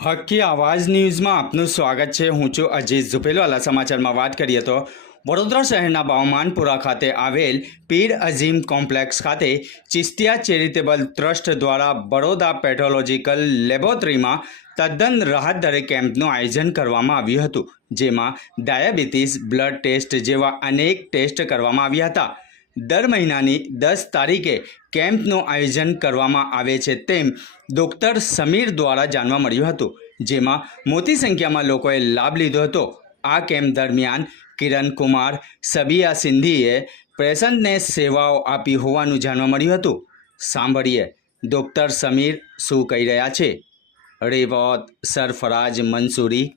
હકી આવાજ ન્યૂઝમાં આપનું સ્વાગત છે. હું છું અજીત ઝુપેલવાલા સમાચારમાં વાત કરીએ તો વડોદરા શહેરના બાવમાનપુરા ખાતે આવેલ પીર અઝીમ કોમ્પ્લેક્સ ખાતે ચિસ્તિયા ચેરિટેબલ ટ્રસ્ટ દ્વારા બરોડા પેથોલોજીકલ લેબોરેટરીમાં તદ્દન રાહત દરે કેમ્પનું આયોજન કરવામાં આવ્યું હતું, જેમાં ડાયાબિટીસ, બ્લડ ટેસ્ટ જેવા અનેક ટેસ્ટ કરવામાં આવ્યા હતા. દર મહિનાની દસ તારીખે કેમ્પનું આયોજન કરવામાં આવે છે તેમ ડૉક્ટર સમીર દ્વારા જાણવા મળ્યું હતું. જેમાં મોટી સંખ્યામાં લોકોએ લાભ લીધો હતો. આ કેમ્પ દરમિયાન કિરણ કુમાર, સબિયા સિંધીએ પેશન્ટને સેવાઓ આપી હોવાનું જાણવા મળ્યું હતું. સાંભળીએ ડૉક્ટર સમીર શું કહી રહ્યા છે. રેવત સરફરાજ મંસૂરી.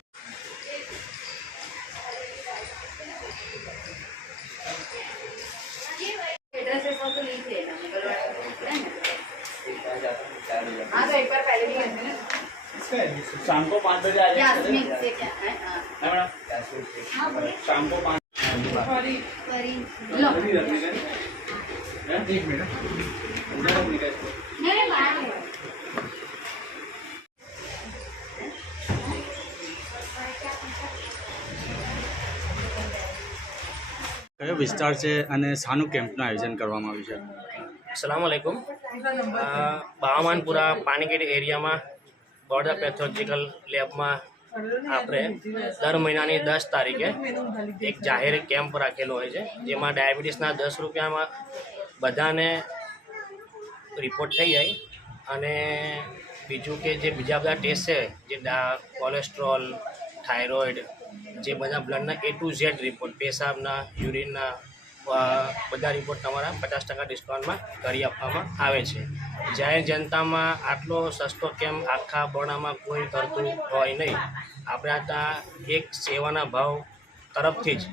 हाँ तो एक बार पहले भी करते ना शाम को पाँच बजे आ यास्मीन से क्या है हाँ मैडम हाँ बोले शाम को पाँच परी लो एक मिनट કયો વિસ્તાર છે અને શાનું કેમ્પનું આયોજન કરવામાં આવ્યું છે? અસલામ વાલેકુમ બાવામાનપુરા પાણીગેટ એરિયામાં બોર્ડર પેથોલોજીકલ લેબમાં આપણે દર મહિનાની દસ તારીખે એક જાહેર કેમ્પ રાખેલો હોય છે, જેમાં ડાયાબિટીસના દસ રૂપિયામાં બધાને રિપોર્ટ થઈ જાય અને બીજું કે જે બીજા બધા ટેસ્ટ છે, જે કોલેસ્ટ્રોલ, થાઇરોઇડ જે બધા બ્લડના એ ટુ ઝેડ રિપોર્ટ પેશાબના, યુરિનના બધા રિપોર્ટ તમારા પચાસ ટકા ડિસ્કાઉન્ટમાં કરી આપવામાં આવે છે. જાહેર જનતામાં આટલો સસ્તો કેમ આખા બોડામાં કોઈ કરતું હોય નહીં. આપણે ત્યાં એક સેવાના ભાવ તરફથી જ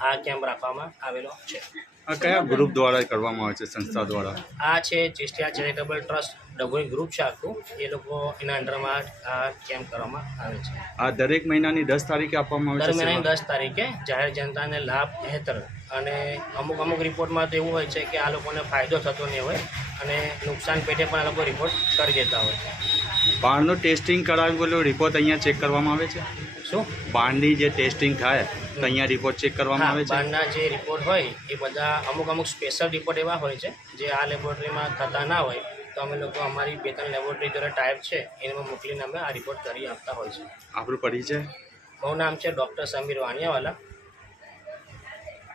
આ કેમ્પ રાખવામાં આવેલો છે. આ કયા ગ્રુપ દ્વારા કરવામાં આવે છે સંસ્થા દ્વારા? આ છે ચેસ્ટિયા ચેરિટેબલ ટ્રસ્ટ ડભોઈ ગ્રુપ છે આખું. એ લોકો એના અંડરમાં આ કેમ્પ કરવામાં આવે છે. આ દરેક મહિનાની દસ તારીખે આપવામાં આવે દર છે મહિનાની દસ તારીખે જાહેર જનતાને લાભ બહેતર અને અમુક અમુક રિપોર્ટમાં તો એવું હોય છે કે આ લોકોને ફાયદો થતો નહીં હોય. અને નુકસાન પેટે પણ આ લોકો રિપોર્ટ કરી દેતા હોય છે. બાણનું ટેસ્ટિંગ કરાવ્યું કરાવેલું રિપોર્ટ અહીંયા ચેક કરવામાં આવે છે? શું? બાણની જે ટેસ્ટિંગ થાય તો અહીંયા રિપોર્ટ ચેક કરવામાં આવે છે? બાણના જે રિપોર્ટ હોય એ બધા અમુક અમુક સ્પેશિયલ રિપોર્ટ એવા હોય છે જે આ લેબોરેટરીમાં થતા ના હોય તો અમે લોકો અમારી બે ત્રણ લેબોરેટરી દ્વારા ટાઈપ છે એમાં મોકલીને અમે આ રિપોર્ટ કરી આપતા હોય છે. આપણું પરિચય? મારું નામ છે ડૉક્ટર સમીર વાણિયાવાલા.